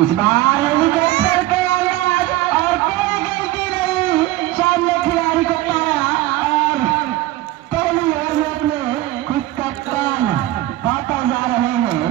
इस बार हेलीकॉप्टर के आवाज और कोई गलती नहीं, सामने खिलाड़ी को पाया और पहली ओवर में अपने खुद का प्राण वापस जा रहे हैं।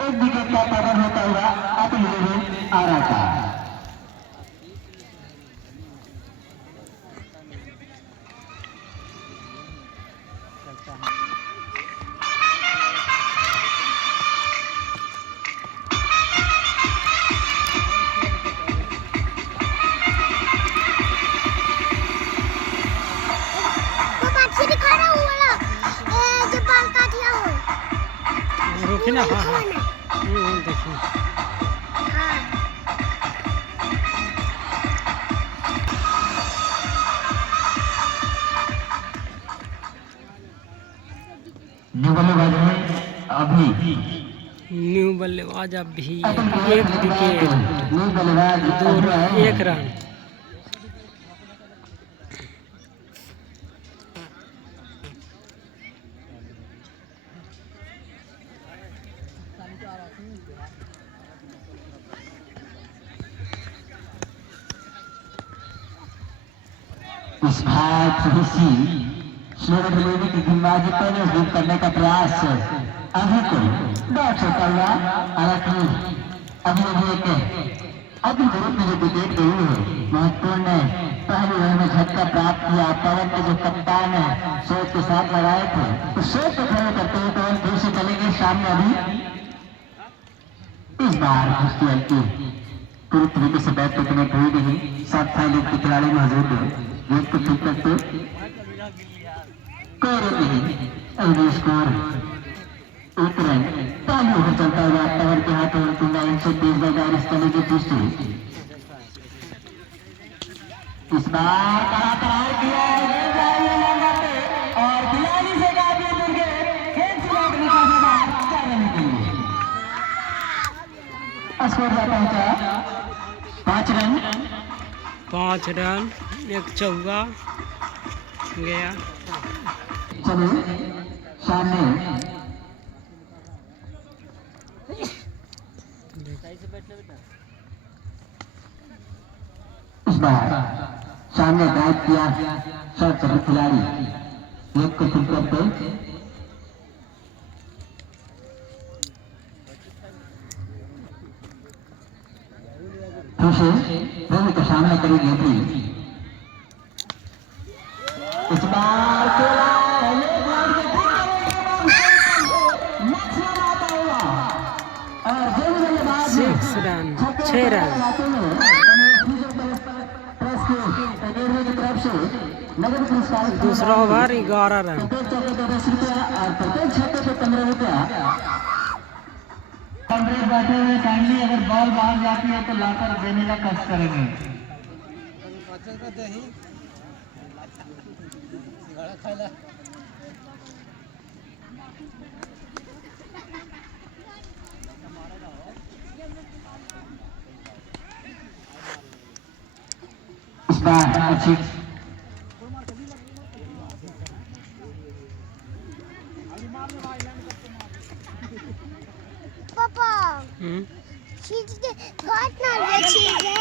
एक विकेट का पतन होता हुआ अतुल आ रहा था। रोके ना। हाँ हाँ देखिए न्यू बल्लेबाज अभी 1 विकेट 1 रन। इस बार सूर्य देवी की गेंदबाजी पहले हिट करने का प्रयास अभी को बहुत छोटा हुआ। हालांकि अभी एक अभी ग्रुप में जो विकेट गई है महत्वपूर्ण है। पहली ओवर में झटका प्राप्त किया। पवन के जो कप्तान है सोच के साथ लगाए थे, तो सोच को खड़े करते हुए पवन फिर से चलेंगे सामने। अभी इस बार कुश्ती हल्की पूरी तरीके से बैट पे कनेक्ट हुई नहीं। 7 फाइनल के खिलाड़ी मौजूद है। गेट को ठीक करते कोई स्कोर 1 रन। पहली ओवर चलता हुआ पवन के हाथ और 123 बार इस तरह की पुष्टि। इस बार करार किया और खिलाड़ी से काफी दूर गए। गेंद से लौटने का सवाल करने के लिए स्कोर पहुंचा 5 रन। 5 रन 1 चौका गया। चलो सामने इस बार सामने ड्राइव किया शॉट कर खिलाड़ी एक को ठीक करते रन का सामना करेगी। इस बार और 6 रन दूसरा ओवर 11 रन। और प्रत्येक छक्के पे 15 रुपया। बैठे हुए काइंडली अगर बॉल बाहर जाती है तो लाकर देने का कष्ट करेंगे। इस बार अच्छी पापा चीज के काटना है चीज है।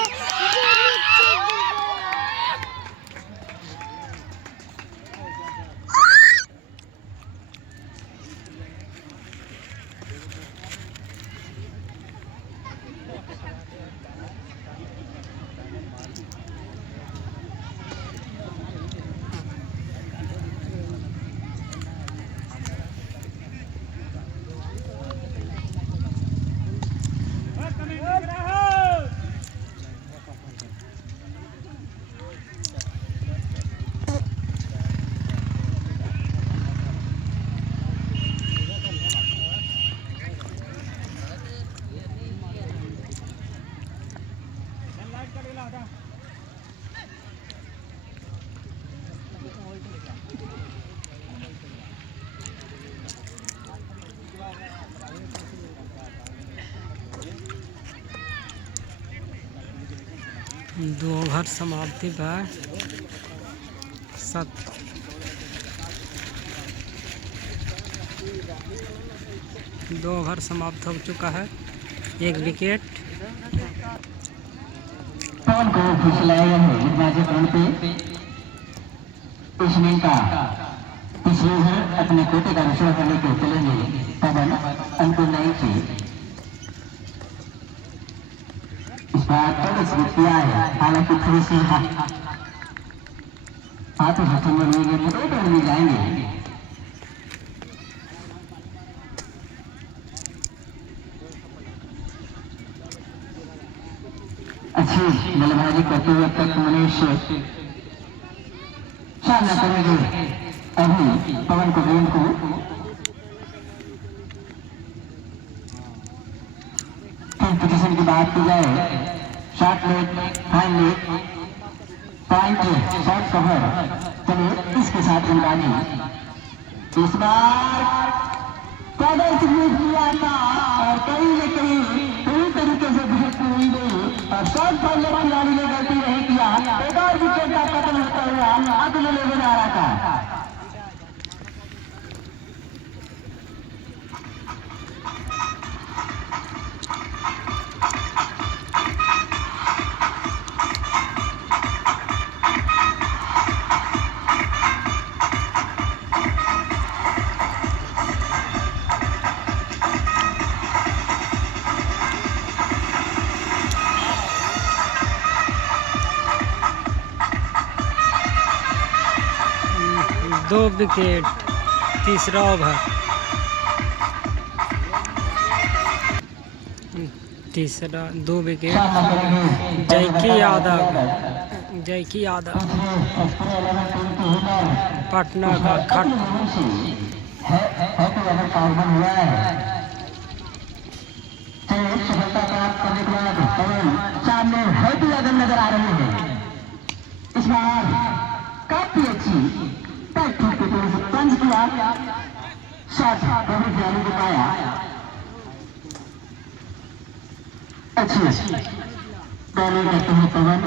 दो ओवर समाप्ति पर 2 ओवर समाप्त हो चुका है। 1 विकेट। पवन को फुसलाया गया है बाजे पवन पे इसमें का पिछले घर अपने कोटे का विषय करने के चलेंगे पवन अंकुर नहीं से इस बार तक किया है हालांकि थोड़ी सी हाथों से समझ में जाएंगे अच्छी बल्लेबाजी करते हुए तक मनीष सामना करेंगे अभी पवन को गेंद को कंपटीशन की बात की जाए shot leg fine leg point shot cover चलिए इसके साथ बल्लेबाजी इस बार पैदल किया था और कहीं न कहीं पूरी तरीके से विकेट हुई गई और शॉट पहले खिलाड़ी ने गलती नहीं किया एक और विकेट का पतन होता हुआ अगले लेवल आ रहा था दो विकेट तीसरा ओवर तीसरा 2 विकेट जयकी यादव पटना का खट सफलता प्राप्त करने के बाद सामने हैप्पी यादव नजर आ रहे हैं इस बार काफी अच्छी पंच किया शॉट कभी खिलाड़ी को पाया अच्छी बॉलिंग करते हैं पवन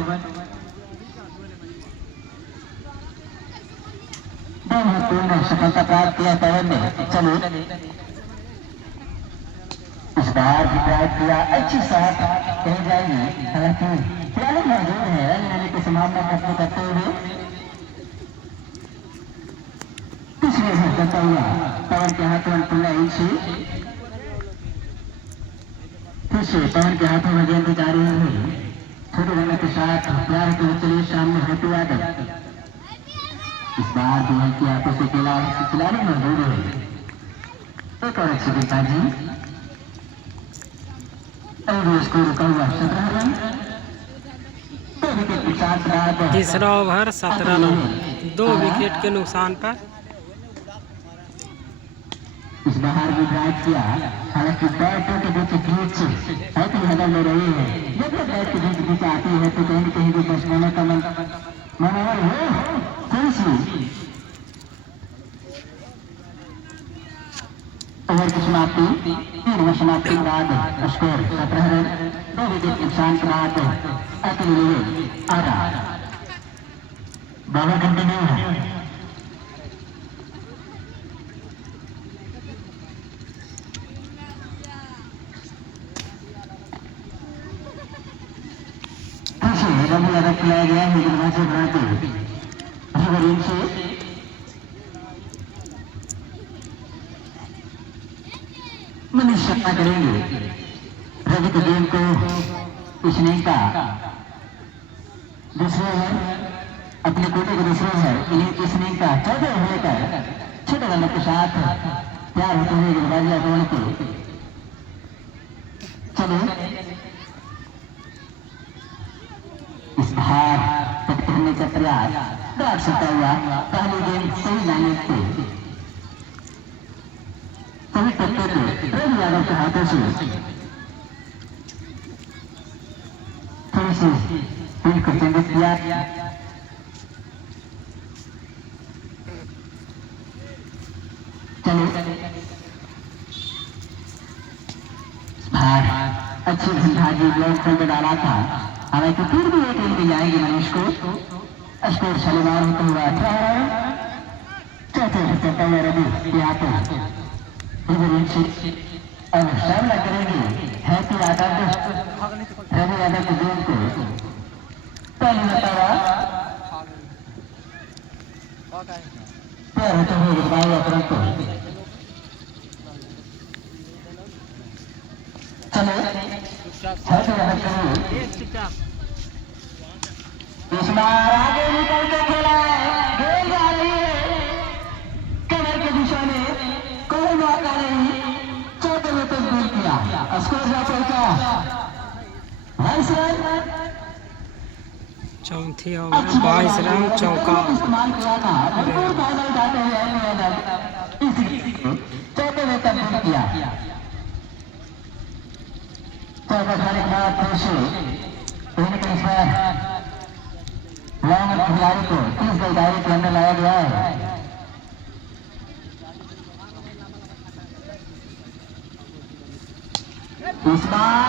महत्वपूर्ण सफलता प्राप्त किया पवन ने चलो इस बार भी प्रयास किया अच्छी शॉट कही जाएगी हालांकि खिलाड़ी मौजूद है रन लेने की संभावना करते हुए करता हुआ पवन के हाथों में खुला इंच फिर से पवन के हाथों में गेंद जा रही है छोटे रन के साथ प्यार के चलिए सामने हेतु यादव इस बार जो है कि हाथों से खिलाड़ी मौजूद है एक और अच्छी गेंदबाजी और उसको रुका हुआ 17 रन 2 विकेट के साथ तीसरा ओवर 17 रन 2 विकेट के नुकसान पर इस बाहर भी ड्राइव किया हालांकि बैटों के बीच बीच है तो हदम ले रही है जब तक बैट के बीच बीच आती है तो कहीं न कहीं भी बचने का मनोहर हो थोड़ी सी ओवर की समाप्ति 3 ओवर समाप्ति के बाद स्कोर 17 रन 2 विकेट नुकसान के बाद अकेले आ रहा बॉलर कंटिन्यू है खिलाया गया है दरवाजे बनाते से मनीष शर्मा करेंगे रवि के गेम को इसने का दूसरे है अपने कोटे के दूसरे है इन्हें इसने का 14 हुए कर छोटे रनों के साथ प्यार होते हुए गेंदबाजी आक्रमण को चलो इस बार तक करने का प्रयास डाल सकता हुआ पहली गेंद सही लाने पे सही करते थे रवि यादव के हाथों से थोड़ी सी फील्ड को चेंज किया चलो बाहर अच्छी गेंदबाजी ब्लॉक खोल डाला था हालांकि फिर भी एक गेंद जाएगी मनीष को स्कोर शनिवार होता हुआ 18 रन चौथे चलता हुआ रवि यादव अब सामना करेंगे है कि यादव छठे रन करो। इस बार आगे निकल के खेला है, गेंद जा रही है कमर के दिशा में, कोई मौका नहीं, चौथे में तब्दील किया, स्कोर जा पहुंचा 22 रन। चौथी ओवर 22 रन चौका। इस्तेमाल किया था, बिल्कुल फाइनल जाते हुए चौथे में तब्दील किया। चौथा खाने के बाद फिर से कहीं इस बार लॉन्ग खिलाड़ी को 30 गल दायरे के अंदर लाया गया है। इस बार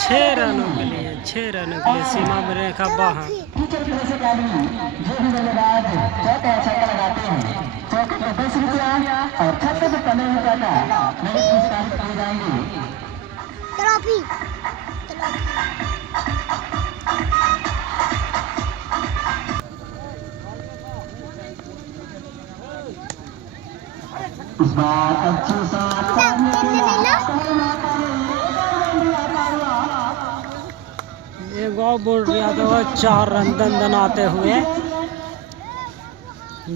6 रनों के लिए 6 रनों के लिए सीमा में रेखा बाहर। टीचर प्लेस अकेडमी जो भी बल्लेबाज चौका छक्का लगाते हैं, चौके पे 10 रुपया और छक्के पे 15 रुपया का नगद पुरस्कार दिए जाएंगे। ट्रॉफी इस बार अच्छे एक और बाउंड्री आते हुए 4 रन दन आते हुए।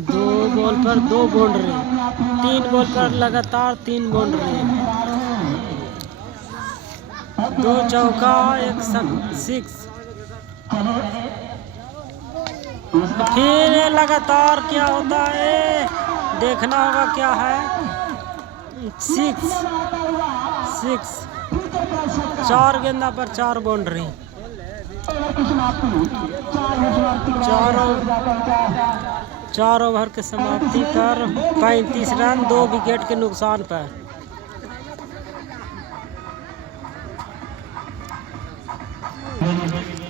2 बॉल पर 2 बाउंड्री, 3 बॉल पर लगातार 3 बाउंड्री, 2 चौका 1 सिक्स। फिर लगातार क्या होता है देखना होगा क्या है। 6 4 गेंदा पर 4 बाउंड्री। 4 ओवर की समाप्ति पर 35 रन 2 विकेट के नुकसान पर।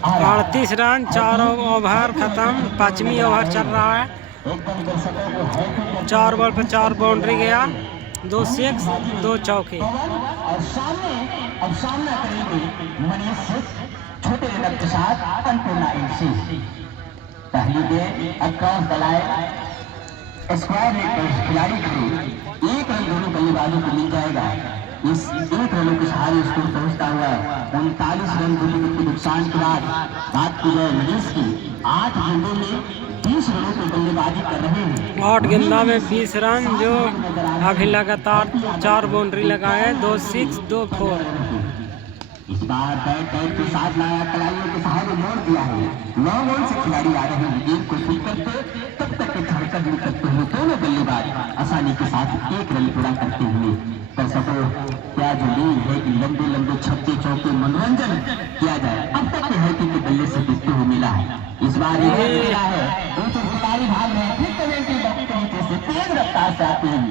अड़तीस रन 4 ओवर खत्म। 5वीं ओवर चल रहा है। 4 बॉल पर 4 बाउंड्री गया, 2 सिक्स 2 चौके। अब सामना करेंगे मनीष छोटे रन के साथ अन्नपूर्णा एमसी। पहली गेंद across the line, square leg पर खिलाड़ी को 1 रन दोनों बल्लेबाजों को मिल जाएगा। इस 1 रनों के सहारे स्कोर पहुंचता हुआ 39 रन विकेट के नुकसान के बाद बात की जाए मनीष की 8 गेंदों में 20 रनों की बल्लेबाजी कर रहे हैं। 8 गेंदा में 20 रन जो अभी लगातार 4 बाउंड्री लगाए, 2 सिक्स 2 4। इस बार बैट के साथ लाया, कलाइयों के सहारे मोड़ दिया है। लॉन्ग ऑन से खिलाड़ी आ रहे हैं, गेंद को स्वीप करते तब तक के धड़कन भी करते हुए दोनों बल्लेबाज आसानी के साथ 1 रन पूरा करते हुए। दर्शकों क्या जो लीड है कि लंबे लंबे छक्के चौके मनोरंजन किया जाए, अब तक के हैकी के बल्ले से दिखते हुए मिला है। इस बार ये है खिलाड़ी भाग रहे हैं, फिर कमेंट्री बॉक्स के नीचे से तेज रफ्तार से आते हैं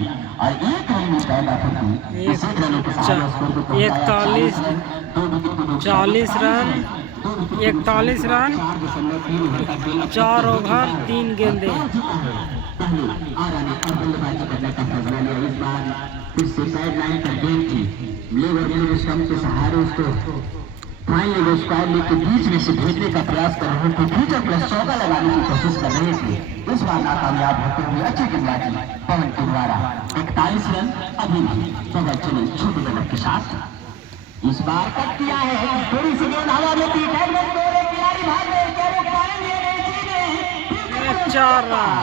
और 1 रन में पैदा होती है। 41 रनों के साथ स्कोर को 40 रन 41 रन 4 ओवर 3 गेंदे। बल्लेबाजी करने का फैसला लिया। इस बार फिर से साइड लाइन पर गेंद थी, लेबर स्टंप के सहारे उसको फाइनली स्क्वायर लेग के बीच में से भेजने का प्रयास कर रहे थे। फीचर प्लस चौका लगाने की कोशिश कर रहे थे, इस बार नाकामयाब होते हुए अच्छी गेंदबाजी पवन के द्वारा 41 रन अभी भी बगल चले छोटे बल्ले के साथ। इस बार कट किया है, थोड़ी सी गेंद हवा में थी, खिलाड़ी भाग गए, क्या वो पाएंगे? 4 रन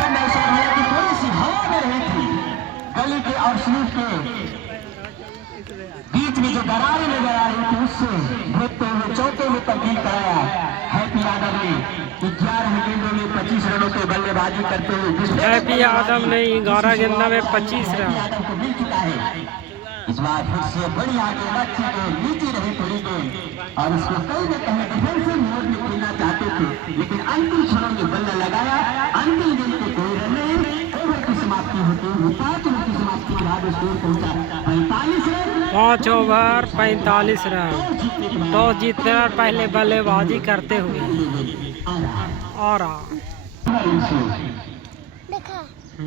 हालांकि थोड़ी सी हवा में रही थी, गली के और स्लीप के बीच में जो दरारें नजर आ रही थी उससे भेजते हुए चौके में तब्दील कराया हैप्पी यादव ने। 11 गेंदों में 25 रनों के बल्लेबाजी करते हुए हैप्पी यादव ने 11 गेंदा में 25 रन यादव को मिल चुका है। इस बार फिर से बड़ी आगे अच्छी गेंद नीचे रही थोड़ी गेंद और उसको कई न कहीं डिफेंसिव मोड में खेलना चाहते थे, लेकिन अंतिम क्षणों में बल्ला लगाया। अंतिम गेंद के कोई रन नहीं, ओवर की समाप्ति होती हुई 5 ओवर की समाप्ति के बाद स्कोर पहुंचा 45 रन। 5 over 45 run. टॉस जीतकर पहले बल्लेबाजी करते हुए और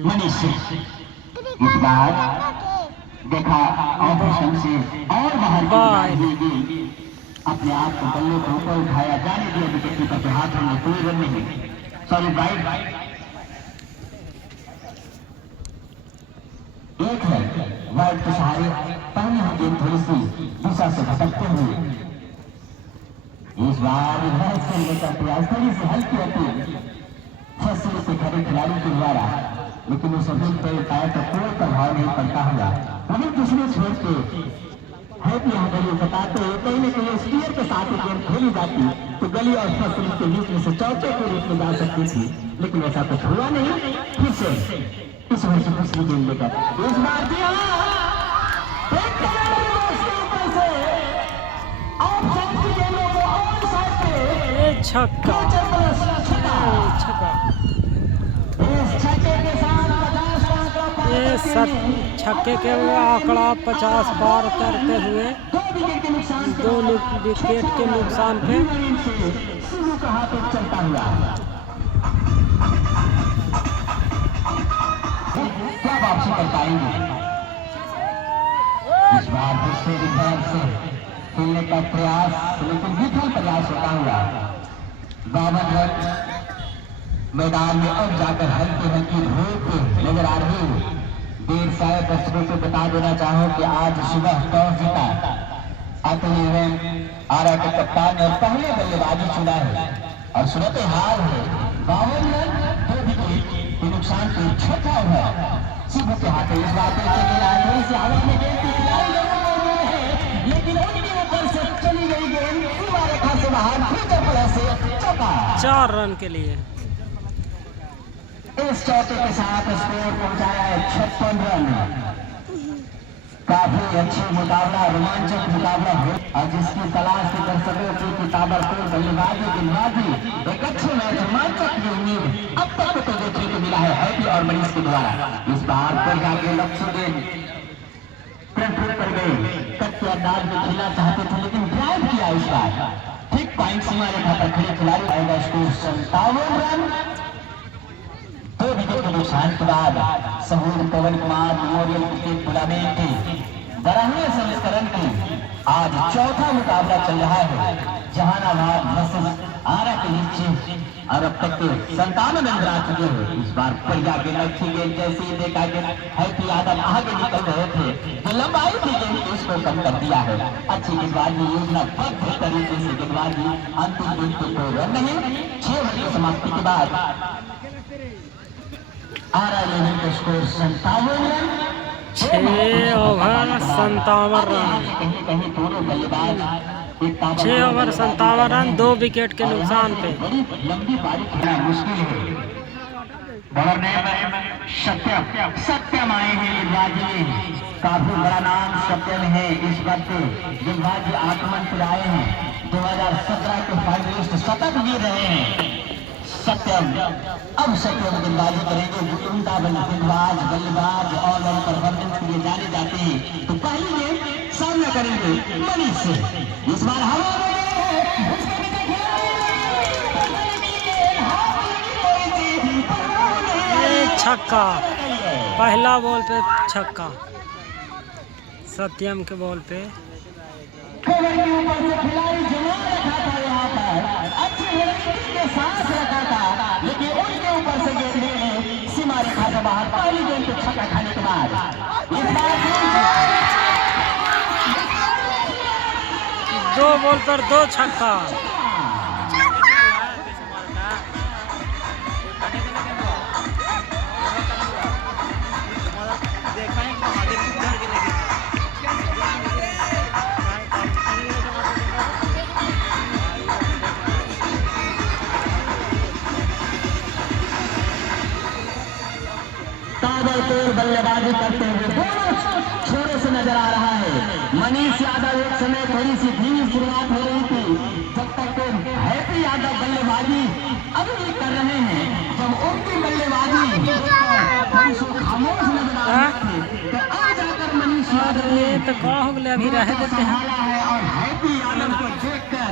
मनीष इस बार देखा ऑपरेशन से और बाहर अपने आप को बल्ले को ऊपर उठाया, जाने दिया विकेट कीपर के हाथ में, कोई रन नहीं। सॉरी बाइट एक है वाइट के सहारे पहली हुई गेंद थोड़ी सी दिशा से भटकते हुए इस बार मैच खेलने का प्रयास थोड़ी सी हल्की अपील फैसले से खड़े खिलाड़ी के द्वारा, लेकिन उस अपील पर पैर का कोई प्रभाव नहीं पड़ता हुआ वहीं दूसरे छोर के है कि यहाँ गली बताते हैं कहीं न कहीं स्टीयर के साथ गेंद खेली जाती तो गली और फसल के बीच में से चौथे के रूप में जा सकती थी, लेकिन ऐसा कुछ हुआ नहीं। फिर से इस वर्ष दूसरी गेंद लेकर इस बार भी छक्का छक्का ये छक्के के आंकड़ा 50 पार करते हुए 2 विकेट के नुकसान पे क्या वापसी कर पाएंगे इस बार दूसरे विकेट से खेलने का प्रयास, लेकिन विफल प्रयास होता हुआ 52 रन मैदान में अब जाकर हल्के हल्की धूप नजर आ रही है। देर शायद दर्शकों को बता देना चाहो कि आज सुबह टॉस जीता अतुल आरा के कप्तान ने पहले बल्लेबाजी चुना है और सूरत हाल है 52 रन 2 विकेट के नुकसान के छठा हुआ सिर्फ के हाथ इस बात से हवा में गेंद की खिलाड़ी है, लेकिन उनके ऊपर से चली गई गेंद सीमा रेखा से बाहर से चौका 4 रन के लिए। इस चौके के साथ स्कोर पहुंचाया है 56 रन। काफी अच्छी मुकाबला, रोमांचक मुकाबला हो और जिसकी तलाश से दर्शकों की ताबड़तोड़ बल्लेबाजी गेंदबाजी एक अच्छे मैच रोमांचक की उम्मीद अब तक तो देखने को मिला है हैप्पी और मनीष के द्वारा। इस बार पर जाके लक्ष्य गेंद फ्रंट फुट पर गई, कच्चे अंदाज में खेलना चाहते थे लेकिन ड्राइव किया इस बार ठीक पॉइंट सीमा रेखा पर खड़े खिलाड़ी आएगा। स्कोर 57 रन 2 विकेट के नुकसान के बाद सहूर पवन कुमार मेमोरियल क्रिकेट टूर्नामेंट के 12वें संस्करण की आज चौथा मुकाबला चल रहा है जहानाबाद वर्सेस आरा के नीचे और अब तक 57 रन आ चुके हैं। इस बार बढ़िया गेंद अच्छी गेंद जैसे ही देखा गया है कि यादव आगे निकल रहे थे जो लंबाई की गेंद उसको कम कर दिया है। अच्छी गेंदबाजी योजनाबद्ध तरीके से गेंदबाजी अंतिम गेंद को कोई रन नहीं 6 ओवर की समाप्ति के बाद आरा लेवल का स्कोर 57 रन 6 ओवर 57 रन कहीं दोनों बल्लेबाज 6 ओवर 57 रन 2 विकेट के नुकसान पे। बड़ी लंबी पारी खेलना मुश्किल है। बॉलर ने सत्यम आए हैं गेंदबाजी में, काफी बड़ा नाम सत्यम है इस वक्त गेंदबाजी आक्रमण पर आए हैं। 2017 के फाइनलिस्ट शतक भी रहे हैं सत्यम। अब सत्यम गेंदबाजी करेंगे जो उनका गेंदबाज बल्लेबाज और परफॉर्मेंस के लिए जाने जाते हैं। तो पहली गेंद सामना करेंगे मनीष से। इस बार हवा छक्का, पहला बॉल पे छक्का सत्यम के बॉल पे। कवर के ऊपर से खिलाड़ी जमा रखा था यहाँ पर, अच्छी रणनीति के साथ रखा था, लेकिन उनके ऊपर से गेंद सीमा रेखा से बाहर। पहली गेंद पे छक्का खाने के बाद इस बार 2 बॉल पर 2 छक्का। ताबड़तोड़ बल्लेबाजी करते हुए दोनों छोरे से नजर आ रहा है। मनीष यादव एक समय थोड़ी सी धीमी शुरुआत हो रही थी, जब तक हैप्पी यादव बल्लेबाजी अभी भी कर रहे हैं। जब उनकी बल्लेबाजी खामोश नजर आ रही थी तो आ जाकर मनीष यादव ये तो क्या हो गया, अभी रह देते हैं। और हैप्पी यादव को देखकर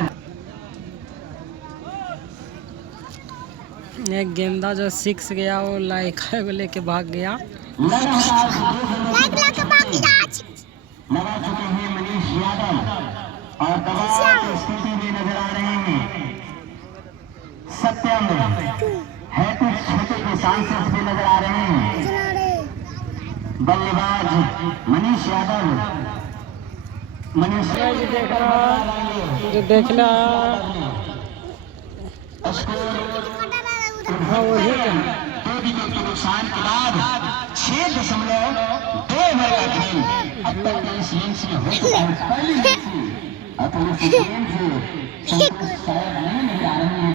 एक गेंदा जो 6 गया वो लाइका को लेके भाग गया। लगा चुके हैं मनीष यादव और दबाव की स्थिति में नजर आ रहे हैं। सत्यम है कुछ छोटे किसान से नजर आ रहे हैं। बल्लेबाज मनीष यादव। मनीष जो देखना हाँ वही का 2 विकेट के नुकसान के बाद 6.2 ओवर का खेल अब तक के इस इनिंग्स में हो चुका है। पहली इनिंग्स अब इस गेम से संतोष शायद नहीं आ रही है।